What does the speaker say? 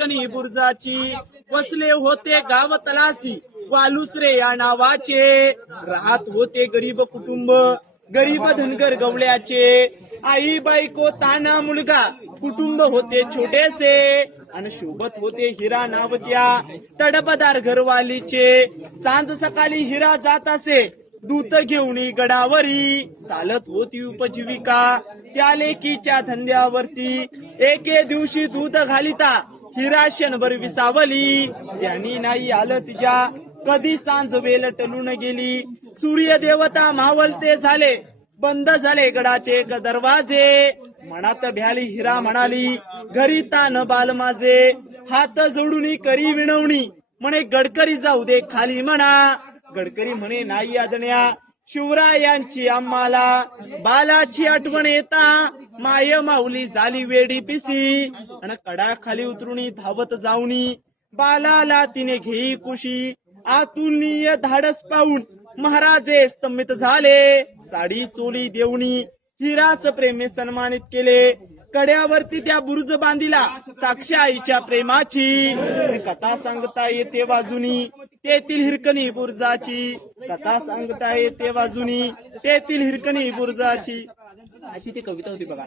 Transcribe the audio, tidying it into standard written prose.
हिरकणी बुर्जाची वसले होते गाव तलासी वालुसरे या नावाचे राहत होते गरीब कुटुंब गरीब धनगर गवळ्याचे आई बायको ताना मुलगा कुटुंब होते छोटेसे आणि सोबत होते हिरा नावत्या तडपदार घरवालीचे सांज सकाळी हिरा जात असे दूत घेऊन गडावरी चालत होती उपजीविका त्या लेकीच्या धंद्यावरती एके दिवशी दूध घालिता हिरा क्षणभर विसावली त्यांनी नाही आलं तिच्या कधी सांज वेल टलून गेली सूर्य देवता मावलते झाले बंद झाले गडाचे दरवाजे मनात भ्याली हिरा म्हणाली घरी तान बाल माझे हात जोडून करी विणवणी म्हणे गडकरी जाऊ दे खाली म्हणा गडकरी म्हणे नाही आदण्या शिवरायांची आम्हाला बालाची आठवण येता माय माऊली झाली वेडी पिसी आणि कडा खाली उतरून धावत जाऊनी बालाला तिने घेई कुशी आतुलनीय धाडस पाहून महाराजे स्तंभित झाले साडी चोली देऊनी हिरास प्रेमे सन्मानित केले कड्यावरती त्या बुर्ज बांधिला साक्ष आईच्या प्रेमाची कथा सांगता येते वाजुनी तेथील हिरकणी बुर्जाची कथा सांगता येते वाजुनी तेथील हिरकणी बुर्जाची अशी ती कविता होती बघा.